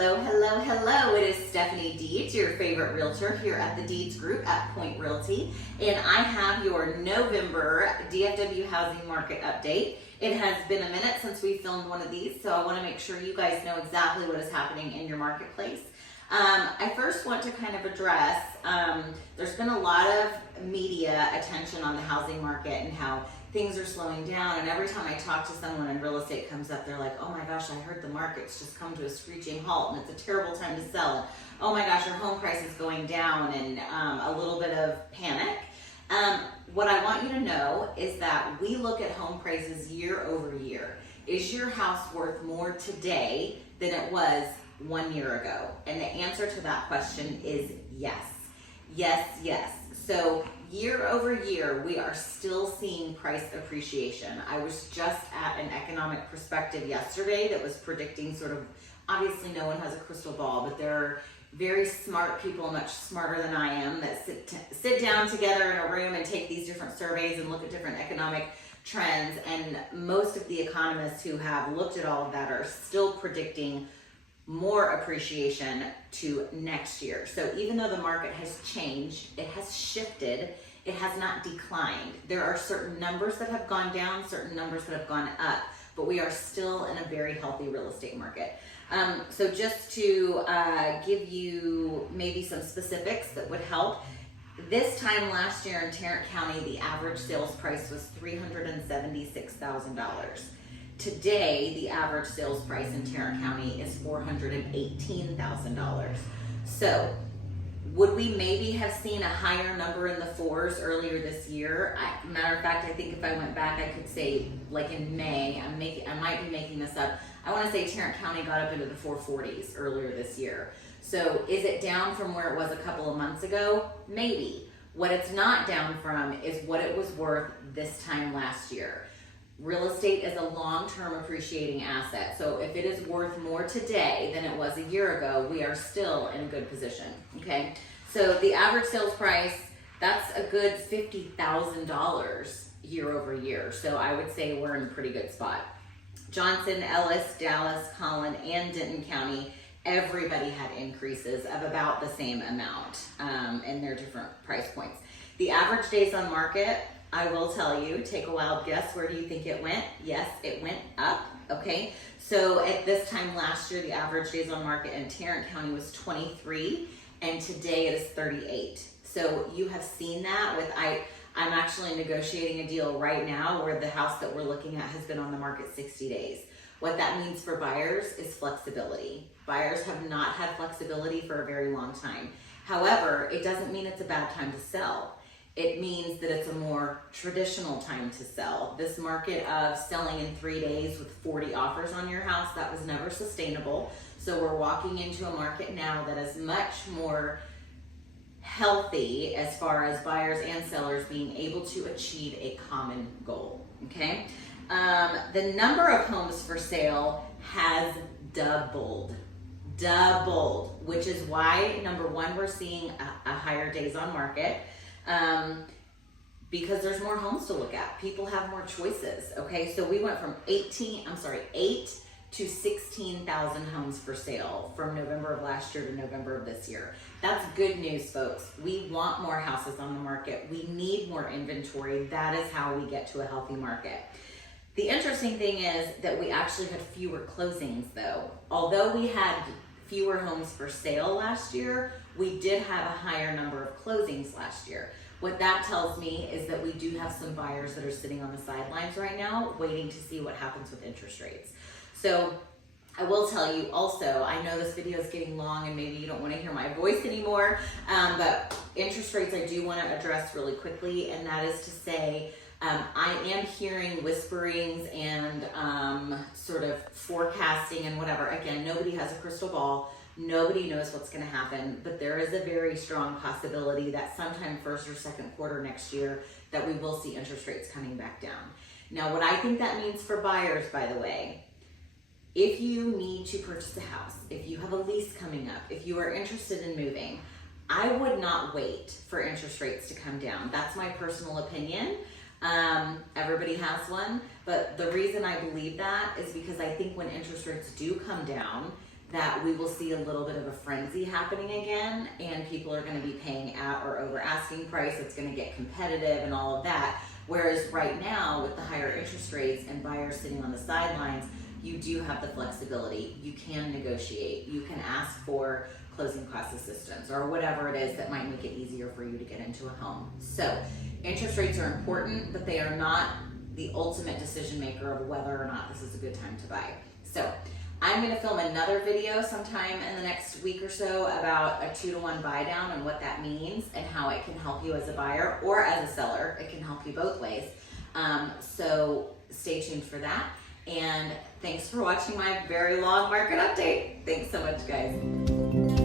Hello, hello, hello. It is Stephanie Deeds, your favorite realtor here at the Deeds Group at Point Realty. And I have your November DFW housing market update. It has been a minute since we filmed one of these, so I want to make sure you guys know exactly what is happening in your marketplace. I first want to kind of address, there's been a lot of media attention on the housing market and how things are slowing down, and every time I talk to someone and real estate comes up, they're like, oh my gosh, I heard the market's just come to a screeching halt and it's a terrible time to sell. And, oh my gosh, your home price is going down, and a little bit of panic. What I want you to know is that we look at home prices year over year. Is your house worth more today than it was 1 year ago? And the answer to that question is yes. Yes, yes. So year over year, we are still seeing price appreciation. I was just at an economic perspective yesterday that was predicting sort of, obviously no one has a crystal ball, but there are very smart people, much smarter than I am, that sit down together in a room and take these different surveys and look at different economic trends. And most of the economists who have looked at all of that are still predicting more appreciation to next year. So even though the market has changed, it has shifted, it has not declined. There are certain numbers that have gone down, certain numbers that have gone up, but we are still in a very healthy real estate market. So just to give you maybe some specifics that would help, this time last year in Tarrant County, the average sales price was $376,000. Today, the average sales price in Tarrant County is $418,000. So, would we maybe have seen a higher number in the fours earlier this year? Matter of fact, I think if I went back, I could say, like in May, I might be making this up. I want to say Tarrant County got up into the 440s earlier this year. So, is it down from where it was a couple of months ago? Maybe. What it's not down from is what it was worth this time last year. Real estate is a long-term appreciating asset. So if it is worth more today than it was a year ago, we are still in a good position, okay? So the average sales price, that's a good $50,000 year over year. So I would say we're in a pretty good spot. Johnson, Ellis, Dallas, Collin, and Denton County, everybody had increases of about the same amount in their different price points. The average days on market, I will tell you, take a wild guess, where do you think it went? Yes, it went up, okay? So at this time last year, the average days on market in Tarrant County was 23, and today it is 38. So you have seen that with, I'm actually negotiating a deal right now where the house that we're looking at has been on the market 60 days. What that means for buyers is flexibility. Buyers have not had flexibility for a very long time. However, it doesn't mean it's a bad time to sell. It means that it's a more traditional time to sell. This market of selling in 3 days with 40 offers on your house, that was never sustainable. So we're walking into a market now that is much more healthy as far as buyers and sellers being able to achieve a common goal, okay? The number of homes for sale has doubled, which is why, number one, we're seeing a higher days on market. Because there's more homes to look at. People have more choices, okay? So we went from 8 to 16,000 homes for sale from November of last year to November of this year. That's good news, folks. We want more houses on the market. We need more inventory. That is how we get to a healthy market. The interesting thing is that we actually had fewer closings though. Although we had fewer homes for sale last year, we did have a higher number of closings last year. What that tells me is that we do have some buyers that are sitting on the sidelines right now waiting to see what happens with interest rates. So I will tell you also, I know this video is getting long and maybe you don't want to hear my voice anymore, but interest rates I do want to address really quickly, and that is to say, I am hearing whisperings and sort of forecasting and whatever. Again, nobody has a crystal ball. Nobody knows what's going to happen, but there is a very strong possibility that sometime first or second quarter next year that we will see interest rates coming back down. Now, what I think that means for buyers, by the way, if you need to purchase a house, if you have a lease coming up, if you are interested in moving, I would not wait for interest rates to come down. That's my personal opinion. Everybody has one, but the reason I believe that is because I think when interest rates do come down, that we will see a little bit of a frenzy happening again, and people are going to be paying at or over asking price. It's going to get competitive and all of that. Whereas right now, with the higher interest rates and buyers sitting on the sidelines, you do have the flexibility. You can negotiate. You can ask for closing cost assistance or whatever it is that might make it easier for you to get into a home. So interest rates are important, but they are not the ultimate decision maker of whether or not this is a good time to buy. So I'm going to film another video sometime in the next week or so about a 2-to-1 buy down and what that means and how it can help you as a buyer or as a seller. It can help you both ways. So stay tuned for that. And thanks for watching my very long market update. Thanks so much, guys.